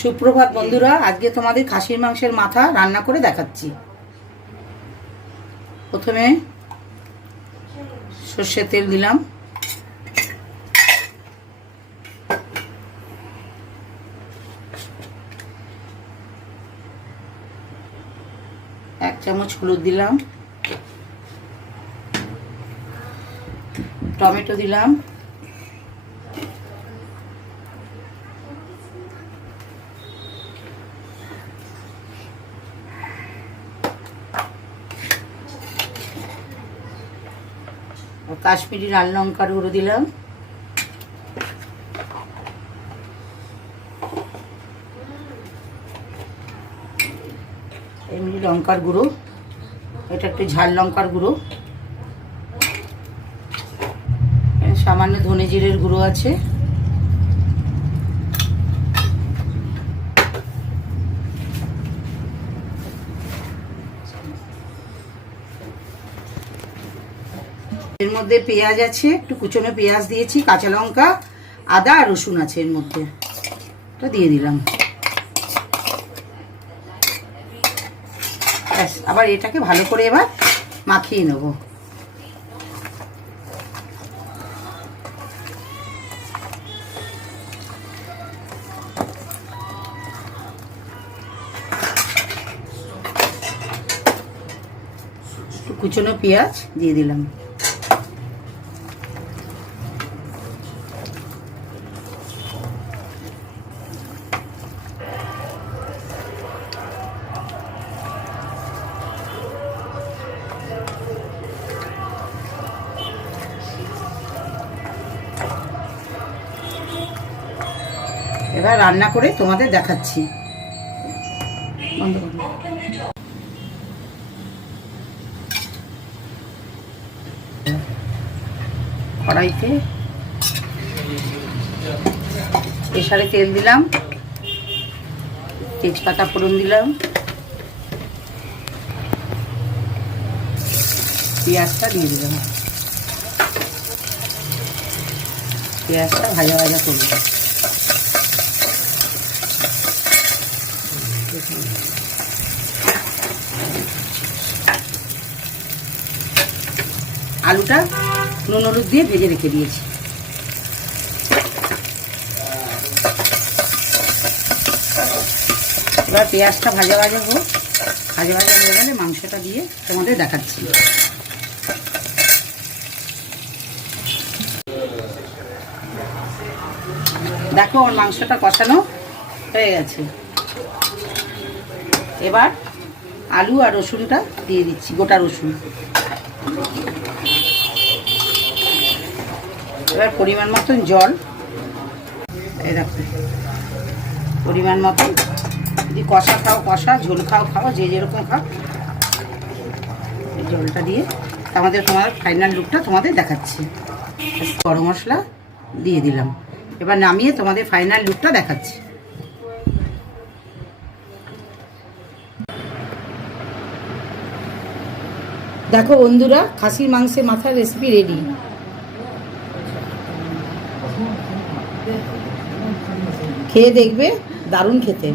সুপ্রভাত বন্ধুরা, আজকে তোমাদের খাসির মাংসের মাথা রান্না করে দেখাচ্ছি। প্রথমে সর্ষের তেল দিলাম। এক চামচ হলুদ দিলাম। টমেটো দিলাম। কাশ্মীরি লাল লঙ্কার গুঁড়ো দিলাম। এমনি লঙ্কার গুঁড়ো। এটা একটু ঝাল লঙ্কার গুঁড়ো। সামান্য ধনে জিরের গুঁড়ো আছে। এর মধ্যে পেঁয়াজ আছে, একটু কুচনো পেঁয়াজ দিয়েছি, কাঁচা লঙ্কা, আদা আর রসুন আছে এর মধ্যে। এটা দিয়ে দিলাম। ব্যাস, আবার এটাকে ভালো করে এবার মাখিয়ে নেব। কুচনো পেঁয়াজ দিয়ে দিলাম। এবার রান্না করে তোমাদের দেখাচ্ছি। কড়াইতে প্রেসারে তেল দিলাম, তেজপাতা ফোড়ন দিলাম, পেঁয়াজটা দিয়ে দিলাম। পেঁয়াজটা ভাজা ভাজা করব। আলুটা নুন হলুদ দিয়ে ভেজে রেখে দিয়েছি। এবার পেঁয়াজটা ভাজা ভাজা হোক, ভাজা ভাজা হয়ে গেলে মাংসটা দিয়ে তোমাদের দেখাচ্ছি। দেখো ওর মাংসটা কষানো হয়ে গেছে। এবার আলু আর রসুনটা দিয়ে দিচ্ছি, গোটা রসুন। এবার পরিমাণ মতন জল। দেখো, পরিমাণ মতন। যদি কষা খাও, কষা, ঝোল খাও খাও, যে যেরকম খাও। জলটা দিয়ে আমাদের তোমার ফাইনাল লুকটা তোমাদের দেখাচ্ছি। গরম মশলা দিয়ে দিলাম। এবার নামিয়ে তোমাদের ফাইনাল লুকটা দেখাচ্ছি। দেখো বন্ধুরা খাসির মাংসের মাথার রেসিপি রেডি খেয়ে দেখবে দারুণ খেতে।